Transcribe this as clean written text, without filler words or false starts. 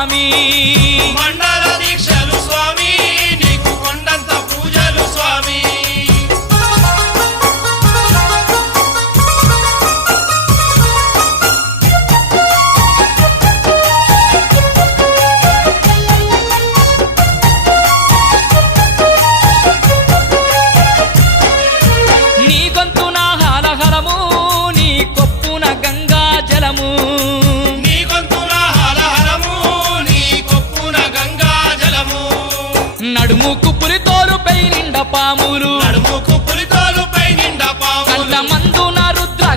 స్వామి మండల దీక్షలు స్వామి నీకు కొండంత పూజలు స్వామి నీ గొంతున హరహరము నీ కొప్పున గంగా జలము నీ గొంతున హరహరము నీ కొప్పున గంగా జలము నడుముకు పులితోలు పై నిండ పాములు